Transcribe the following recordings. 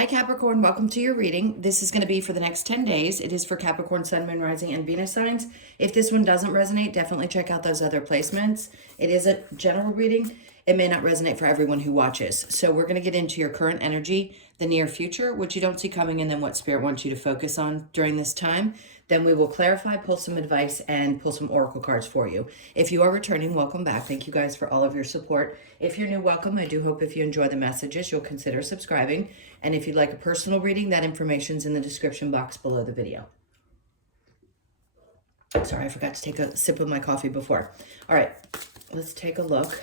Hi Capricorn, welcome to your reading. This is going to be for the next 10 days. It is for Capricorn, Sun, Moon, Rising, and Venus signs. If this one doesn't resonate, definitely check out those other placements. It is a general reading. It may not resonate for everyone who watches. So we're going to get into your current energy, the near future, which you don't see coming, and then what Spirit wants you to focus on during this time. Then we will clarify, pull some advice, and pull some oracle cards for you. If you are returning, welcome back. Thank you guys for all of your support. If you're new, welcome. I do hope if you enjoy the messages, you'll consider subscribing. And if you'd like a personal reading, that information's in the description box below the video. Sorry, I forgot to take a sip of my coffee before. All right, let's take a look.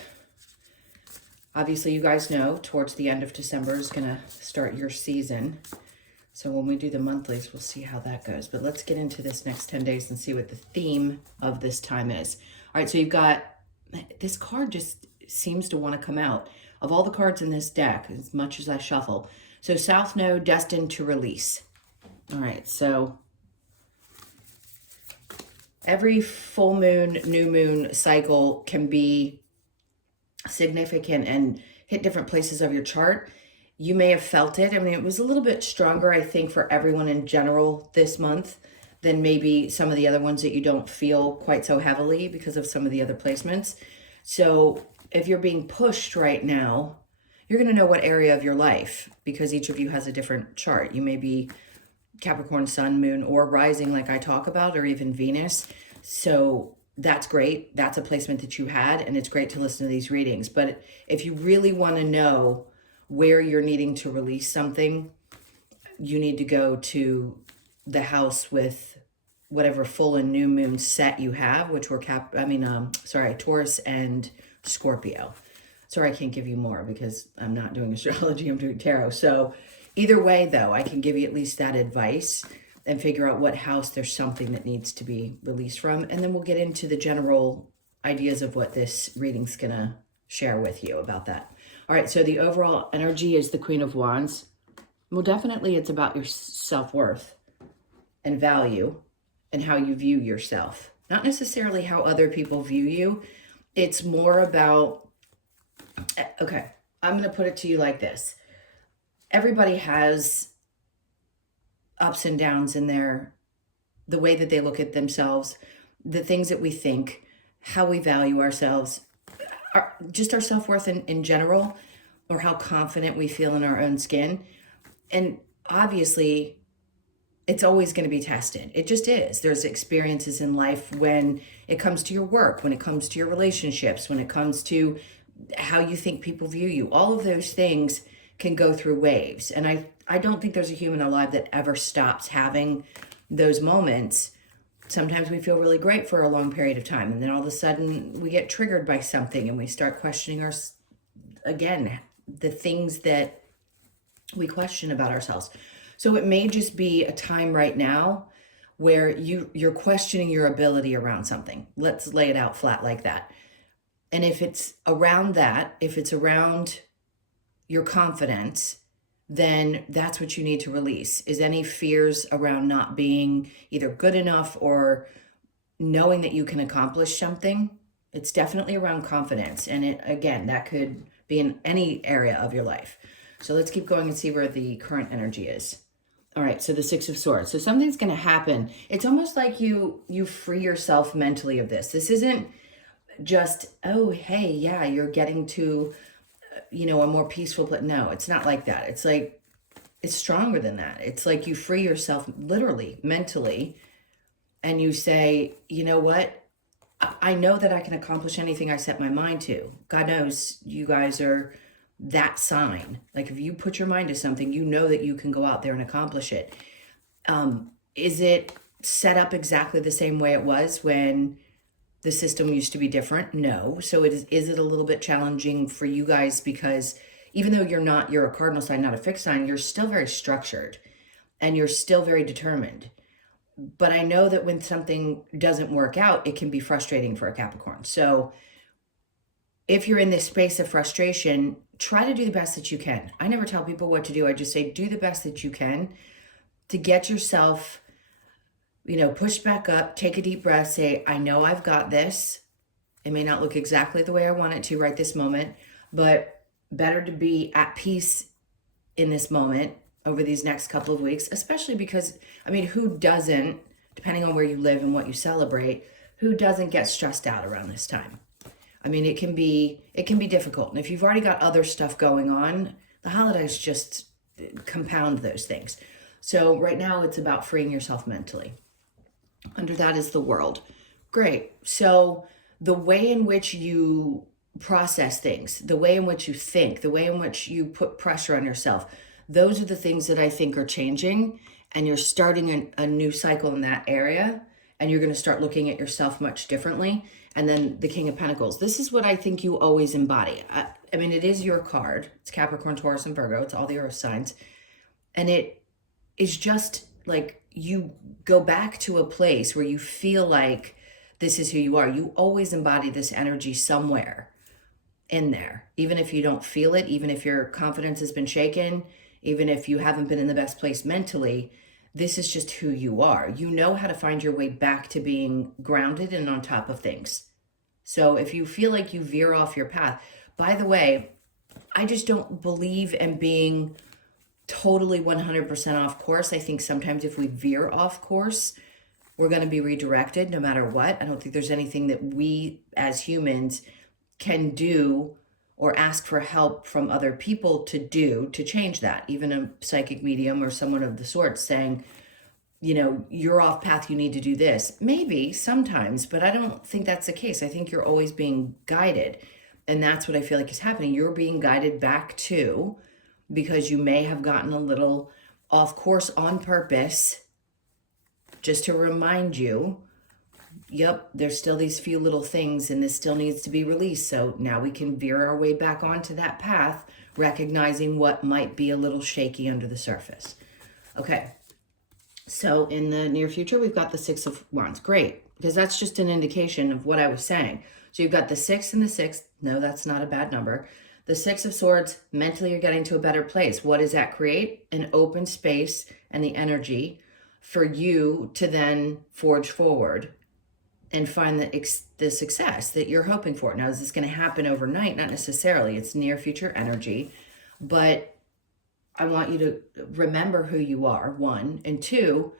Obviously, you guys know towards the end of December is going to start your season. So when we do the monthlies, we'll see how that goes. But let's get into this next 10 days and see what the theme of this time is. All right, so you've got, this card just seems to want to come out. Of all the cards in this deck, as much as I shuffle. So South Node, destined to release. All right, so every full moon, new moon cycle can be significant and hit different places of your chart. You may have felt it. I mean, it was a little bit stronger, I think, for everyone in general this month than maybe some of the other ones that you don't feel quite so heavily because of some of the other placements. So if you're being pushed right now, you're going to know what area of your life, because each of you has a different chart. You may be Capricorn, Sun, Moon, or Rising like I talk about, or even Venus. So that's great. That's a placement that you had, and it's great to listen to these readings. But if you really want to know where you're needing to release something, you need to go to the house with whatever full and new moon set you have, which were Taurus and Scorpio. Sorry, I can't give you more because I'm not doing astrology, I'm doing tarot. So either way, though, I can give you at least that advice and figure out what house there's something that needs to be released from. And then we'll get into the general ideas of what this reading's going to share with you about that. All right, so the overall energy is the Queen of Wands. Well, definitely it's about your self-worth and value and how you view yourself. Not necessarily how other people view you. It's more about, okay, I'm going to put it to you like this. Everybody has ups and downs in the way that they look at themselves, the things that we think, how we value ourselves, just our self-worth in general, or how confident we feel in our own skin. And obviously, it's always going to be tested. It just is. There's experiences in life when it comes to your work, when it comes to your relationships, when it comes to how you think people view you. All of those things can go through waves. And I don't think there's a human alive that ever stops having those moments. Sometimes we feel really great for a long period of time, and then all of a sudden we get triggered by something and we start questioning again, the things that we question about ourselves. So it may just be a time right now where you're questioning your ability around something. Let's lay it out flat like that. And if it's around that, if it's around your confidence, then that's what you need to release, is any fears around not being either good enough or knowing that you can accomplish something. It's definitely around confidence. And again, that could be in any area of your life. So let's keep going and see where the current energy is. All right, so the Six of Swords. So something's going to happen. It's almost like you free yourself mentally of this. This isn't just, oh, hey, yeah, you're getting to a more peaceful place. No, it's not like that. It's like, it's stronger than that. It's like you free yourself literally, mentally, and you say, you know what? I know that I can accomplish anything I set my mind to. God knows you guys are that sign. Like if you put your mind to something, you know that you can go out there and accomplish it. Is it set up exactly the same way it was when the system used to be different? No. So is it a little bit challenging for you guys because even though you're a cardinal sign, not a fixed sign, you're still very structured and you're still very determined. But I know that when something doesn't work out, it can be frustrating for a Capricorn. So if you're in this space of frustration, try to do the best that you can. I never tell people what to do. I just say, do the best that you can to get yourself push back up, take a deep breath, say, I know I've got this. It may not look exactly the way I want it to right this moment, but better to be at peace in this moment over these next couple of weeks, especially because, I mean, who doesn't, depending on where you live and what you celebrate, who doesn't get stressed out around this time? I mean, it can be difficult. And if you've already got other stuff going on, the holidays just compound those things. So right now it's about freeing yourself mentally. Under that is the world. Great. So the way in which you process things, the way in which you think, the way in which you put pressure on yourself, those are the things that I think are changing. And you're starting a new cycle in that area. And you're going to start looking at yourself much differently. And then the King of Pentacles. This is what I think you always embody. I mean, it is your card. It's Capricorn, Taurus, and Virgo. It's all the earth signs. And it is just like you go back to a place where you feel like this is who you are. You always embody this energy somewhere in there, even if you don't feel it, even if your confidence has been shaken, even if you haven't been in the best place mentally. This is just who you are. You know how to find your way back to being grounded and on top of things. So if you feel like you veer off your path, by the way, I just don't believe in being totally 100% off course. I think sometimes if we veer off course, we're going to be redirected no matter what. I don't think there's anything that we as humans can do or ask for help from other people to do to change that. Even a psychic medium or someone of the sort saying, you know, you're off path, you need to do this. Maybe sometimes, but I don't think that's the case. I think you're always being guided. And that's what I feel like is happening. You're being guided back to, because you may have gotten a little off course on purpose, just to remind you, yep, there's still these few little things and this still needs to be released. So now we can veer our way back onto that path, recognizing what might be a little shaky under the surface. Okay. So in the near future, we've got the Six of Wands. Great, because that's just an indication of what I was saying. So you've got the 6 and the 6. No, that's not a bad number. The 6 of Swords, mentally you're getting to a better place. What does that create? An open space and the energy for you to then forge forward and find the success that you're hoping for. Now, is this going to happen overnight? Not necessarily. It's near future energy, but I want you to remember who you are, 1, and 2,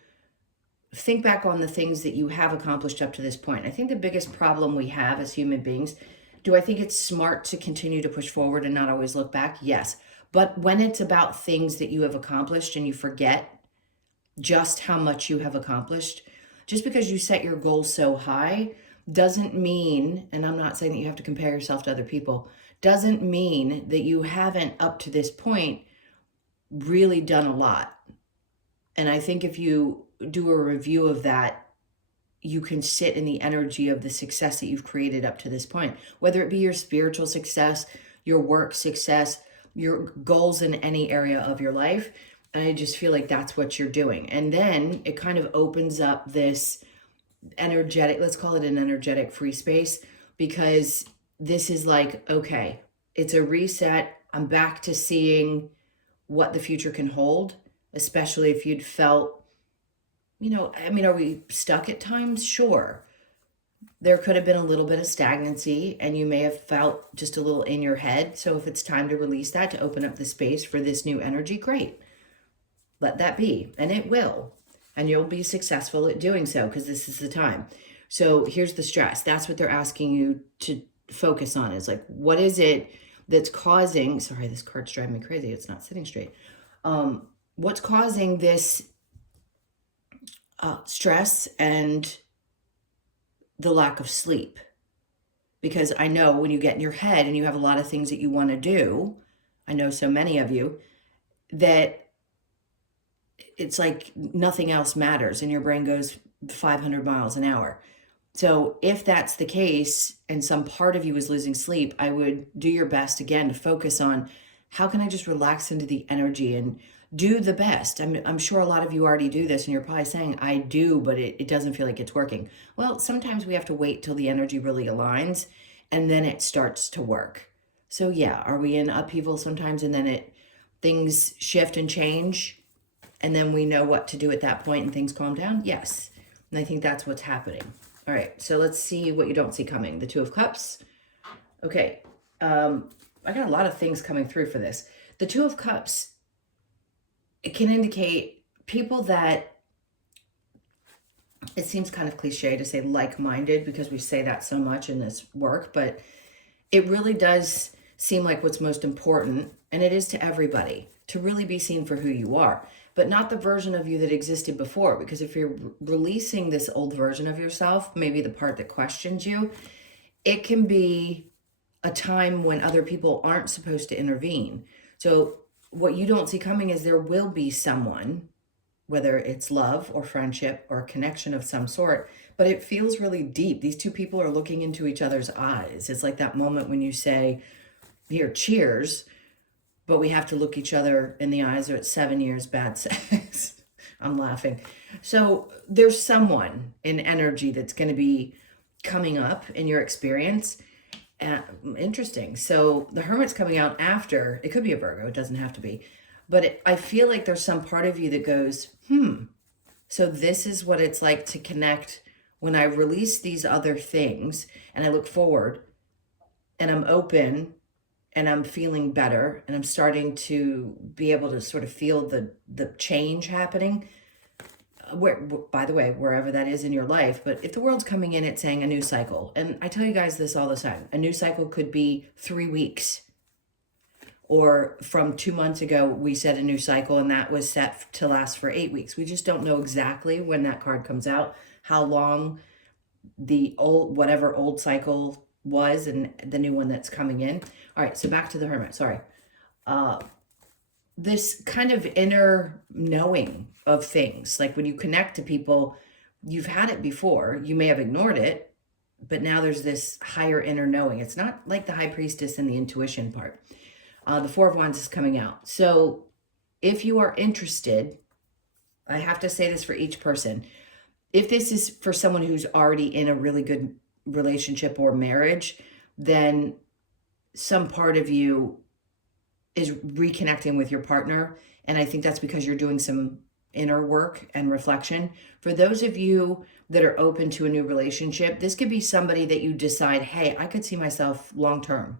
think back on the things that you have accomplished up to this point. I think the biggest problem we have as human beings, do I think it's smart to continue to push forward and not always look back? Yes. But when it's about things that you have accomplished and you forget just how much you have accomplished, just because you set your goals so high doesn't mean, and I'm not saying that you have to compare yourself to other people, doesn't mean that you haven't up to this point really done a lot. And I think if you do a review of that, you can sit in the energy of the success that you've created up to this point, whether it be your spiritual success, your work success, your goals in any area of your life. And I just feel like that's what you're doing. And then it kind of opens up this energetic, let's call it an energetic free space, because this is like, okay, it's a reset. I'm back to seeing what the future can hold, especially if you'd felt, you know, I mean, are we stuck at times? Sure. There could have been a little bit of stagnancy and you may have felt just a little in your head. So if it's time to release that, to open up the space for this new energy, great. Let that be, and it will. And you'll be successful at doing so because this is the time. So here's the stress. That's what they're asking you to focus on, is like, what is it that's causing, sorry, this card's driving me crazy. It's not sitting straight. What's causing this stress and the lack of sleep? Because I know when you get in your head and you have a lot of things that you want to do, I know so many of you, that it's like nothing else matters and your brain goes 500 miles an hour. So if that's the case and some part of you is losing sleep, I would do your best again to focus on how can I just relax into the energy and do the best. I'm sure a lot of you already do this and you're probably saying, I do, but it doesn't feel like it's working. Well, sometimes we have to wait till the energy really aligns and then it starts to work. So yeah, are we in upheaval sometimes and then things shift and change and then we know what to do at that point and things calm down? Yes. And I think that's what's happening. All right, so let's see what you don't see coming. The Two of Cups. Okay, I got a lot of things coming through for this. The Two of Cups, it can indicate people that, it seems kind of cliche to say like-minded because we say that so much in this work, but it really does seem like what's most important, and it is to everybody, to really be seen for who you are, but not the version of you that existed before. Because if you're releasing this old version of yourself, maybe the part that questions you, it can be a time when other people aren't supposed to intervene. So what you don't see coming is there will be someone, whether it's love or friendship or a connection of some sort, but it feels really deep. These two people are looking into each other's eyes. It's like that moment when you say, here, cheers, but we have to look each other in the eyes, or it's 7 years bad sex. I'm laughing. So there's someone in energy that's going to be coming up in your experience. Interesting. So the Hermit's coming out after, it could be a Virgo, it doesn't have to be. But I feel like there's some part of you that goes, so this is what it's like to connect when I release these other things and I look forward and I'm open and I'm feeling better and I'm starting to be able to sort of feel the change happening. Where, by the way, wherever that is in your life, but if the world's coming in, it's saying a new cycle. And I tell you guys this all the time. A new cycle could be 3 weeks. Or from 2 months ago, we said a new cycle, and that was set to last for 8 weeks. We just don't know exactly when that card comes out, how long the old, whatever old cycle was, and the new one that's coming in. All right, so back to the Hermit. Sorry. This kind of inner knowing of things, like when you connect to people, you've had it before. You may have ignored it, but now there's this higher inner knowing. It's not like the High Priestess and the intuition part. The Four of Wands is coming out. So if you are interested, I have to say this for each person. If this is for someone who's already in a really good relationship or marriage, then some part of you is reconnecting with your partner. And I think that's because you're doing some inner work and reflection. For those of you that are open to a new relationship, this could be somebody that you decide, hey, I could see myself long-term.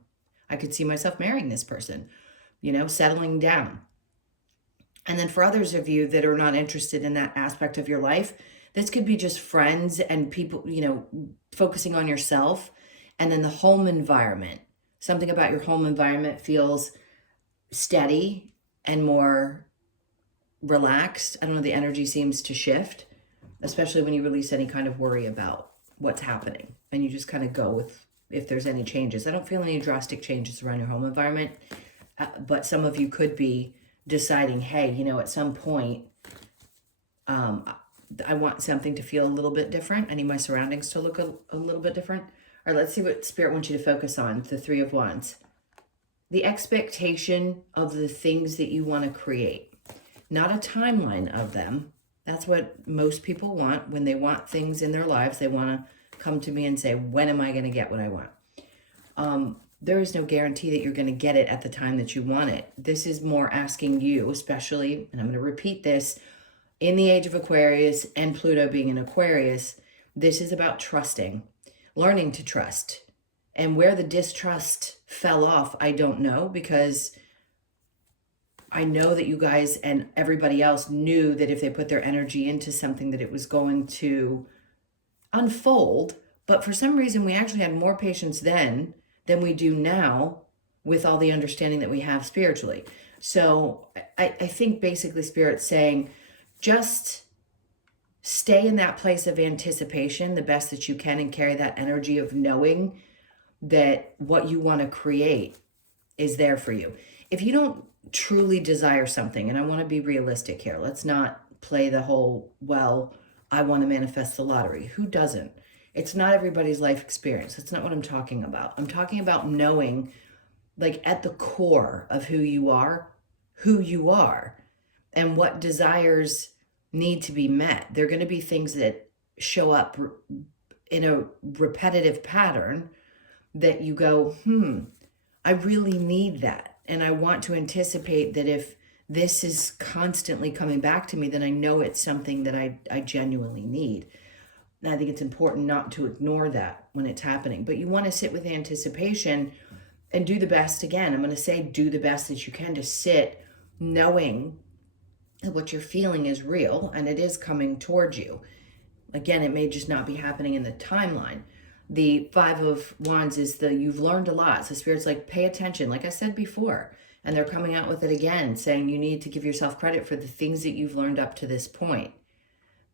I could see myself marrying this person, settling down. And then for others of you that are not interested in that aspect of your life, this could be just friends and people, focusing on yourself. And then the home environment, something about your home environment feels steady and more relaxed. I don't know, the energy seems to shift, especially when you release any kind of worry about what's happening. And you just kind of go with if there's any changes. I don't feel any drastic changes around your home environment, but some of you could be deciding, hey, at some point, I want something to feel a little bit different. I need my surroundings to look a little bit different. All right, let's see what Spirit wants you to focus on. The Three of Wands. The expectation of the things that you want to create, not a timeline of them. That's what most people want when they want things in their lives. They want to come to me and say, when am I going to get what I want? There is no guarantee that you're going to get it at the time that you want it. This is more asking you, especially, and I'm going to repeat this, in the age of Aquarius and Pluto being in Aquarius, this is about trusting, learning to trust. And where the distrust fell off, I don't know, because I know that you guys and everybody else knew that if they put their energy into something that it was going to unfold. But for some reason, we actually had more patience then than we do now with all the understanding that we have spiritually. So I think basically Spirit's saying, just stay in that place of anticipation the best that you can and carry that energy of knowing that what you want to create is there for you. If you don't truly desire something, and I want to be realistic here, let's not play the whole, well, I want to manifest the lottery. Who doesn't? It's not everybody's life experience. That's not what I'm talking about. I'm talking about knowing, like at the core of who you are, and what desires need to be met. There are going to be things that show up in a repetitive pattern that you go, I really need that. And I want to anticipate that if this is constantly coming back to me, then I know it's something that I genuinely need. And I think it's important not to ignore that when it's happening. But you want to sit with anticipation and do the best. Again, I'm going to say do the best that you can to sit knowing that what you're feeling is real and it is coming towards you. Again, it may just not be happening in the timeline. The Five of Wands is you've learned a lot. So Spirit's like, pay attention, like I said before. And they're coming out with it again, saying you need to give yourself credit for the things that you've learned up to this point.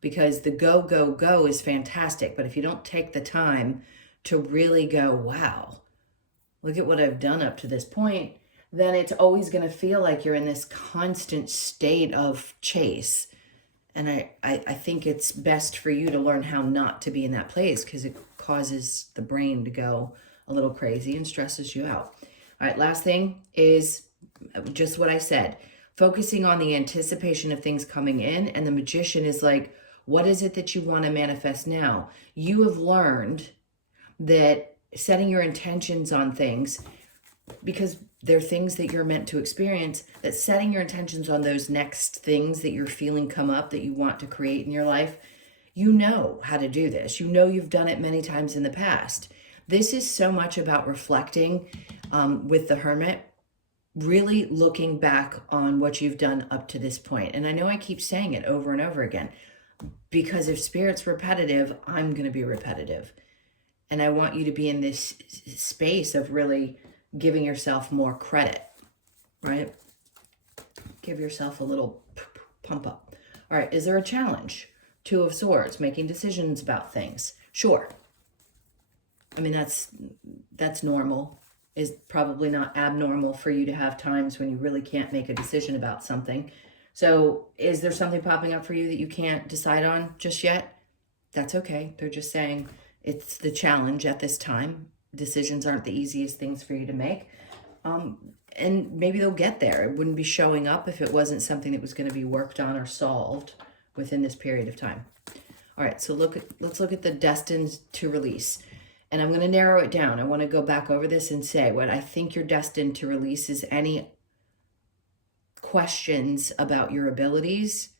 Because the go, go, go is fantastic. But if you don't take the time to really go, wow, look at what I've done up to this point, then it's always going to feel like you're in this constant state of chase. And I think it's best for you to learn how not to be in that place, because it causes the brain to go a little crazy and stresses you out. All right, last thing is just what I said. Focusing on the anticipation of things coming in, and the Magician is like, what is it that you want to manifest now? You have learned that setting your intentions on things, because they're things that you're meant to experience, that setting your intentions on those next things that you're feeling come up that you want to create in your life, you know how to do this. You know you've done it many times in the past. This is so much about reflecting with the Hermit, really looking back on what you've done up to this point. And I know I keep saying it over and over again, because if Spirit's repetitive, I'm going to be repetitive. And I want you to be in this space of really giving yourself more credit, right? Give yourself a little pump up. All right, is there a challenge? Two of Swords, making decisions about things. Sure. I mean, that's normal. Is probably not abnormal for you to have times when you really can't make a decision about something. So is there something popping up for you that you can't decide on just yet? That's okay. They're just saying it's the challenge at this time. Decisions aren't the easiest things for you to make. And maybe they'll get there. It wouldn't be showing up if it wasn't something that was going to be worked on or solved within this period of time. All right, so let's look at the Destined to Release. And I'm going to narrow it down. I want to go back over this and say what I think you're destined to release is any questions about your abilities,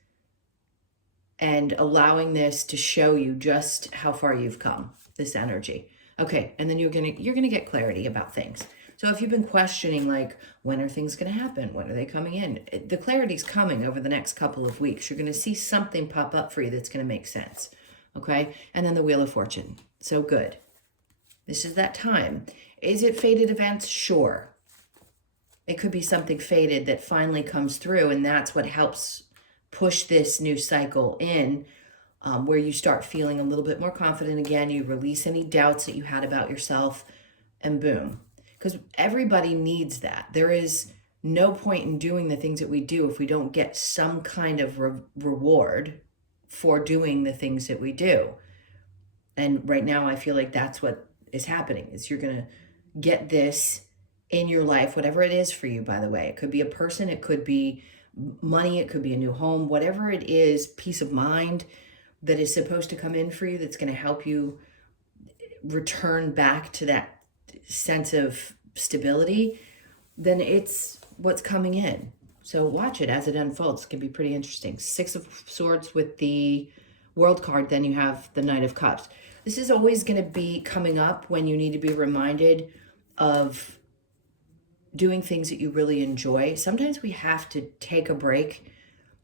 and allowing this to show you just how far you've come, this energy. Okay, and then you're gonna get clarity about things. So if you've been questioning, like, when are things gonna happen? When are they coming in? The clarity's coming over the next couple of weeks. You're gonna see something pop up for you that's gonna make sense. Okay, and then the Wheel of Fortune. So good. This is that time. Is it fated events? Sure. It could be something fated that finally comes through, and that's what helps push this new cycle in, where you start feeling a little bit more confident again. You release any doubts that you had about yourself, and boom. Because everybody needs that. There is no point in doing the things that we do if we don't get some kind of reward for doing the things that we do. And right now I feel like that's what is happening, is you're going to get this in your life, whatever it is for you, by the way. It could be a person, it could be money, it could be a new home, whatever it is, peace of mind that is supposed to come in for you, that's going to help you return back to that sense of stability, then it's what's coming in. So watch it as it unfolds. It can be pretty interesting. Six of Swords with the World card, then you have the Knight of Cups. This is always going to be coming up when you need to be reminded of doing things that you really enjoy. Sometimes we have to take a break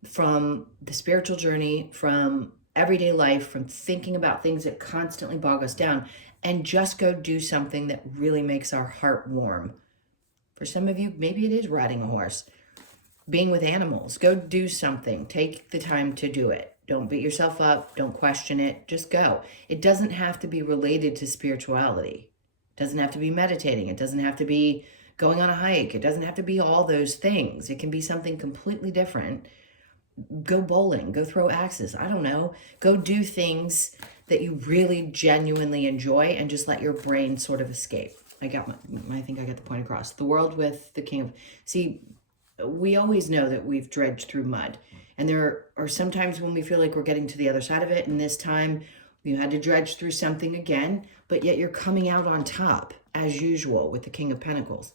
from the spiritual journey, from everyday life, from thinking about things that constantly bog us down, and just go do something that really makes our heart warm. For some of you, maybe it is riding a horse, being with animals. Go do something. Take the time to do it. Don't beat yourself up. Don't question it. Just go. It doesn't have to be related to spirituality. It doesn't have to be meditating. It doesn't have to be going on a hike. It doesn't have to be all those things. It can be something completely different. Go bowling. Go throw axes. I don't know. Go do things that you really genuinely enjoy, and just let your brain sort of escape. I think I got the point across. The World with the King of... See, we always know that we've dredged through mud. And there are some times when we feel like we're getting to the other side of it. And this time you had to dredge through something again, but yet you're coming out on top as usual with the King of Pentacles.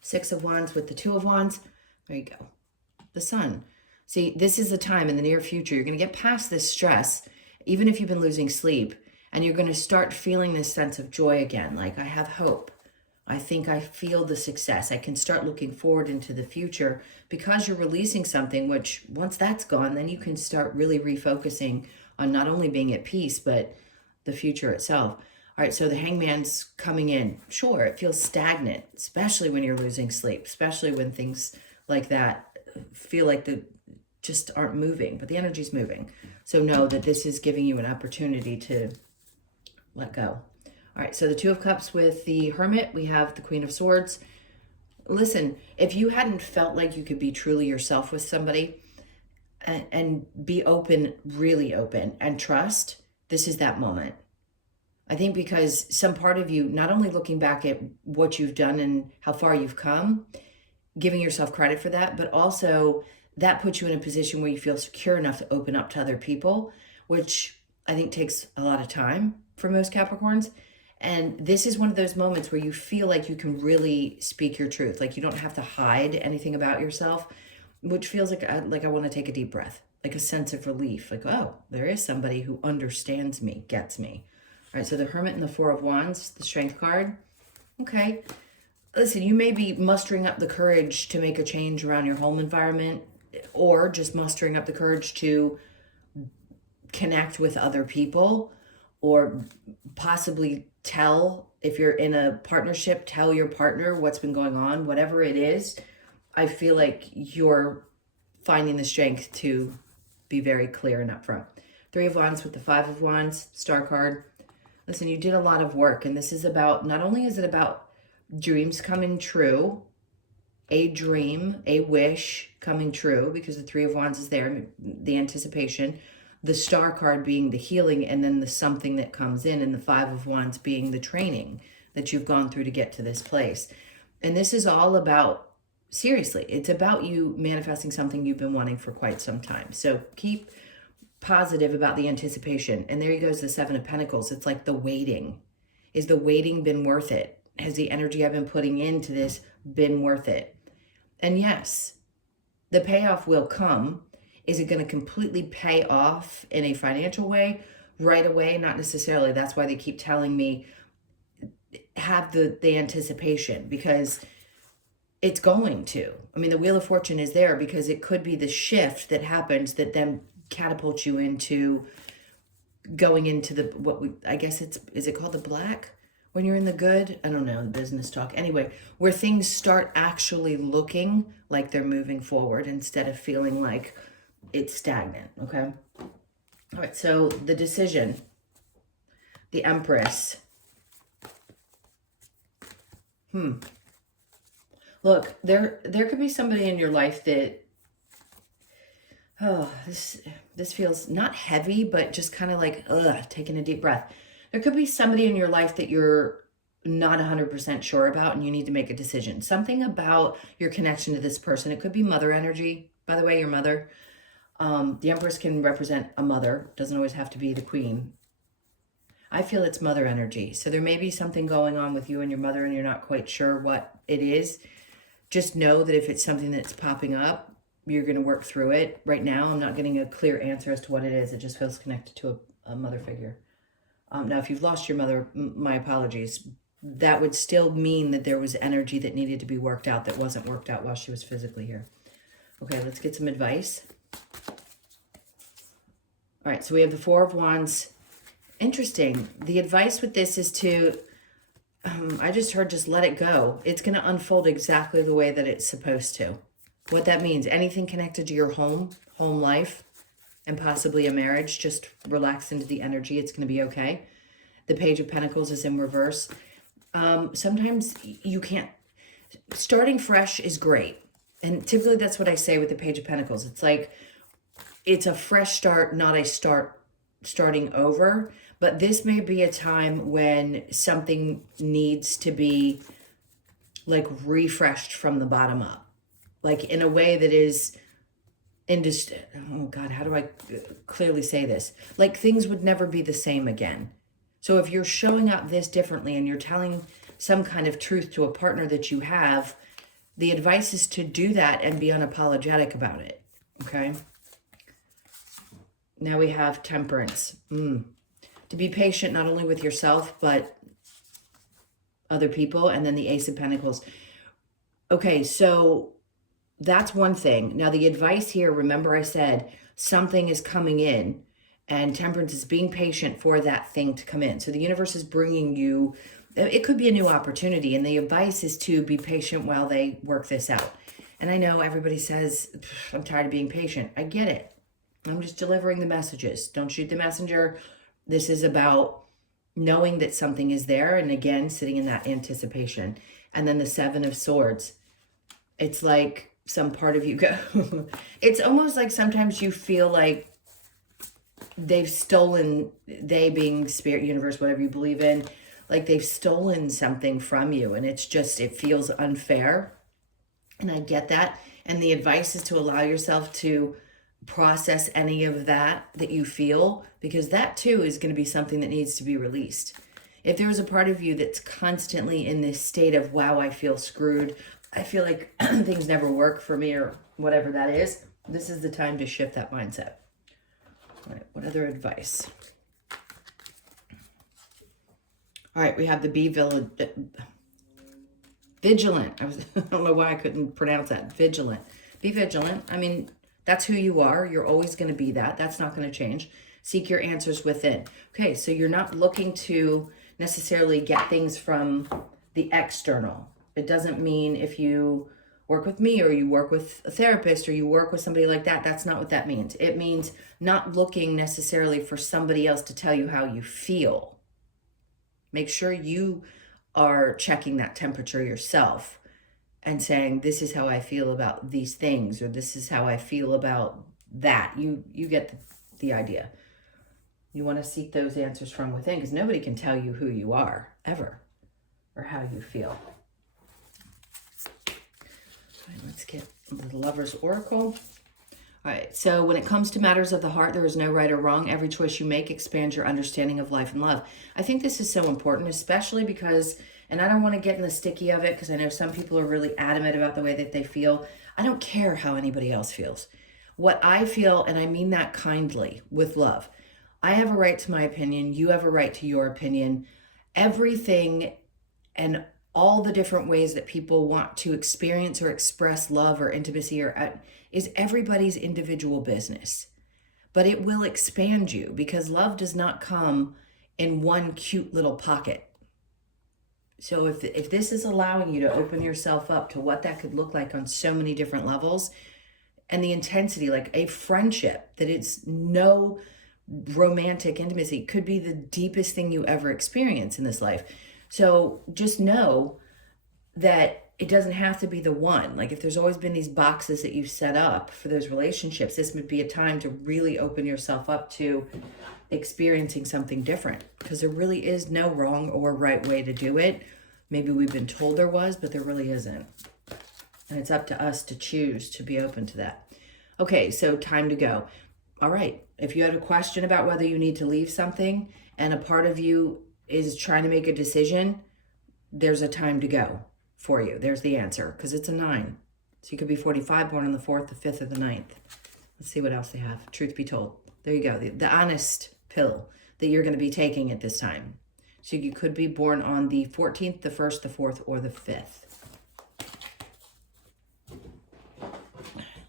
Six of Wands with the Two of Wands. There you go. The Sun. See, this is a time in the near future. You're going to get past this stress, even if you've been losing sleep, and you're going to start feeling this sense of joy again. Like, I have hope. I think I feel the success. I can start looking forward into the future because you're releasing something, which once that's gone, then you can start really refocusing on not only being at peace, but the future itself. All right, so the hangman's coming in. Sure, it feels stagnant, especially when you're losing sleep, especially when things like that feel like the just aren't moving, but the energy's moving. So know that this is giving you an opportunity to let go. All right, so the Two of Cups with the Hermit, we have the Queen of Swords. Listen, if you hadn't felt like you could be truly yourself with somebody and be open, really open, and trust, this is that moment. I think because some part of you, not only looking back at what you've done and how far you've come, giving yourself credit for that, but also that puts you in a position where you feel secure enough to open up to other people, which I think takes a lot of time for most Capricorns. And this is one of those moments where you feel like you can really speak your truth. Like you don't have to hide anything about yourself, which feels like I want to take a deep breath, like a sense of relief. Like, oh, there is somebody who understands me, gets me. All right, so the Hermit and the Four of Wands, the Strength card. Okay. Listen, you may be mustering up the courage to make a change around your home environment, or just mustering up the courage to connect with other people, or possibly tell, if you're in a partnership, tell your partner what's been going on, whatever it is. I feel like you're finding the strength to be very clear and upfront. Three of Wands with the Five of Wands, Star card. Listen, you did a lot of work, and this is about, not only is it about dreams coming true, a dream, a wish coming true, because the Three of Wands is there, the anticipation, the Star card being the healing, and then the something that comes in, and the Five of Wands being the training that you've gone through to get to this place. And this is all about, seriously, it's about you manifesting something you've been wanting for quite some time. So keep positive about the anticipation. And there goes the Seven of Pentacles. It's like the waiting. Is the waiting been worth it? Has the energy I've been putting into this been worth it? And yes, the payoff will come. Is it going to completely pay off in a financial way right away? Not necessarily. That's why they keep telling me have the anticipation, because it's going to. I mean, the Wheel of Fortune is there because it could be the shift that happens that then catapults you into going into the, I guess is it called the black? When you're in the good, I don't know, business talk. Anyway, where things start actually looking like they're moving forward instead of feeling like it's stagnant, okay? All right, so the decision, the Empress. Look, there could be somebody in your life that, oh, this feels not heavy, but just kind of like, taking a deep breath. There could be somebody in your life that you're not 100% sure about and you need to make a decision. Something about your connection to this person. It could be mother energy, by the way, your mother. The Empress can represent a mother. Doesn't always have to be the queen. I feel it's mother energy. So there may be something going on with you and your mother and you're not quite sure what it is. Just know that if it's something that's popping up, you're going to work through it. Right now, I'm not getting a clear answer as to what it is. It just feels connected to a mother figure. Now, if you've lost your mother, my apologies. That would still mean that there was energy that needed to be worked out that wasn't worked out while she was physically here. Okay, let's get some advice. All right, so we have the Four of Wands. Interesting. The advice with this is to, I just heard, just let it go. It's going to unfold exactly the way that it's supposed to. What that means, anything connected to your home life, and possibly a marriage, just relax into the energy. It's going to be okay. The Page of Pentacles is in reverse. Sometimes you can't, starting fresh is great. And typically that's what I say with the Page of Pentacles. It's like, it's a fresh start, not a starting over. But this may be a time when something needs to be like refreshed from the bottom up. Like in a way that is, oh God, how do I clearly say this? Like things would never be the same again. So if you're showing up this differently and you're telling some kind of truth to a partner that you have, the advice is to do that and be unapologetic about it, okay? Now we have Temperance. To be patient not only with yourself, but other people, and then the Ace of Pentacles. Okay, so that's one thing. Now, the advice here, remember I said something is coming in, and Temperance is being patient for that thing to come in. So the universe is bringing you, it could be a new opportunity, and the advice is to be patient while they work this out. And I know everybody says, I'm tired of being patient. I get it. I'm just delivering the messages. Don't shoot the messenger. This is about knowing that something is there, and again, sitting in that anticipation. And then the Seven of Swords. It's like some part of you go. It's almost like sometimes you feel like they've stolen, they being spirit, universe, whatever you believe in, like they've stolen something from you, and it's just, it feels unfair. And I get that. And the advice is to allow yourself to process any of that you feel, because that too is going to be something that needs to be released. If there is a part of you that's constantly in this state of, wow, I feel screwed, I feel like things never work for me, or whatever that is, this is the time to shift that mindset. All right, what other advice? All right, we have the vigilant. I don't know why I couldn't pronounce that. Vigilant. Be vigilant. I mean, that's who you are. You're always going to be that. That's not going to change. Seek your answers within. Okay, so you're not looking to necessarily get things from the external. It doesn't mean if you work with me, or you work with a therapist, or you work with somebody like that, that's not what that means. It means not looking necessarily for somebody else to tell you how you feel. Make sure you are checking that temperature yourself and saying, this is how I feel about these things, or this is how I feel about that. You get the idea. You want to seek those answers from within, because nobody can tell you who you are, ever, or how you feel. All right, let's get the Lover's Oracle. All right, so when it comes to matters of the heart, there is no right or wrong. Every choice you make expands your understanding of life and love. I think this is so important, especially because, and I don't want to get in the sticky of it, because I know some people are really adamant about the way that they feel. I don't care how anybody else feels. What I feel, and I mean that kindly, with love, I have a right to my opinion. You have a right to your opinion. Everything and all the different ways that people want to experience or express love or intimacy is everybody's individual business. But it will expand you, because love does not come in one cute little pocket. So if this is allowing you to open yourself up to what that could look like on so many different levels, and the intensity, like a friendship that it's no romantic intimacy, could be the deepest thing you ever experience in this life. So just know that it doesn't have to be the one. Like if there's always been these boxes that you've set up for those relationships, this would be a time to really open yourself up to experiencing something different, because there really is no wrong or right way to do it. Maybe we've been told there was, but there really isn't. And it's up to us to choose to be open to that. Okay, so time to go. All right, if you had a question about whether you need to leave something and a part of you is trying to make a decision, there's a time to go for you. There's the answer, because it's a 9. So you could be 45, born on the 4th, the 5th, or the 9th. Let's see what else they have. Truth be told. There you go. The honest pill that you're going to be taking at this time. So you could be born on the 14th, the 1st, the 4th, or the 5th.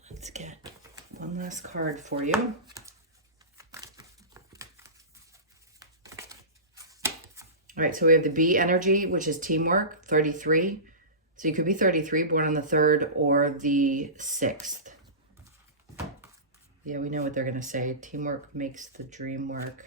Let's get one last card for you. All right, so we have the B energy, which is teamwork, 33. So you could be 33, born on the 3rd or the 6th. Yeah, we know what they're going to say. Teamwork makes the dream work.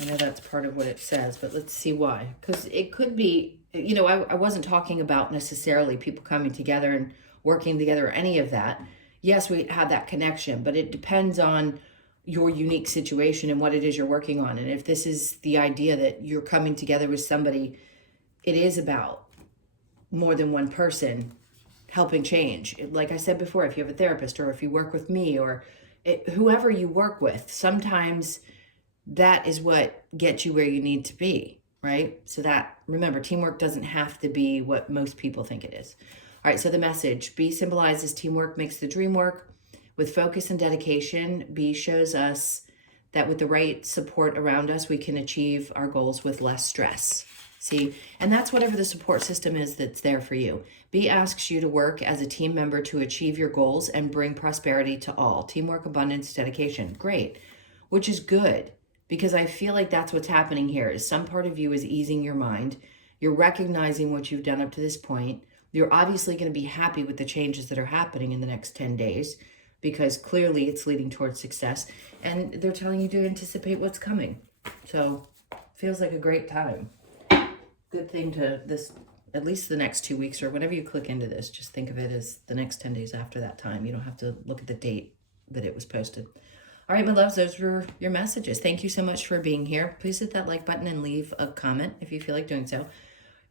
I know that's part of what it says, but let's see why. Because it could be, you know, I wasn't talking about necessarily people coming together and working together or any of that. Yes, we have that connection, but it depends on your unique situation and what it is you're working on. And if this is the idea that you're coming together with somebody, it is about more than one person helping change. Like I said before, if you have a therapist, or if you work with me, or whoever you work with, sometimes that is what gets you where you need to be, right? So that, remember, teamwork doesn't have to be what most people think it is. All right, so the message, B symbolizes teamwork makes the dream work. With focus and dedication, B shows us that with the right support around us, we can achieve our goals with less stress. See, and that's whatever the support system is that's there for you. B asks you to work as a team member to achieve your goals and bring prosperity to all. Teamwork, abundance, dedication. Great, which is good because I feel like that's what's happening here is some part of you is easing your mind. You're recognizing what you've done up to this point. You're obviously going to be happy with the changes that are happening in the next 10 days because clearly it's leading towards success. And they're telling you to anticipate what's coming. So feels like a great time. Good thing to this, at least the next 2 weeks or whenever you click into this, just think of it as the next 10 days after that time. You don't have to look at the date that it was posted. All right, my loves, those were your messages. Thank you so much for being here. Please hit that like button and leave a comment if you feel like doing so.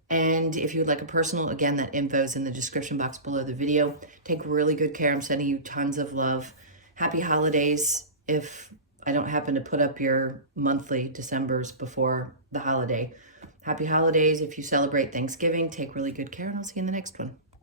And if you would like a personal, again, that info is in the description box below the video. Take really good care. I'm sending you tons of love. Happy holidays. If I don't happen to put up your monthly Decembers before the holiday. Happy holidays. If you celebrate Thanksgiving, take really good care, and I'll see you in the next one.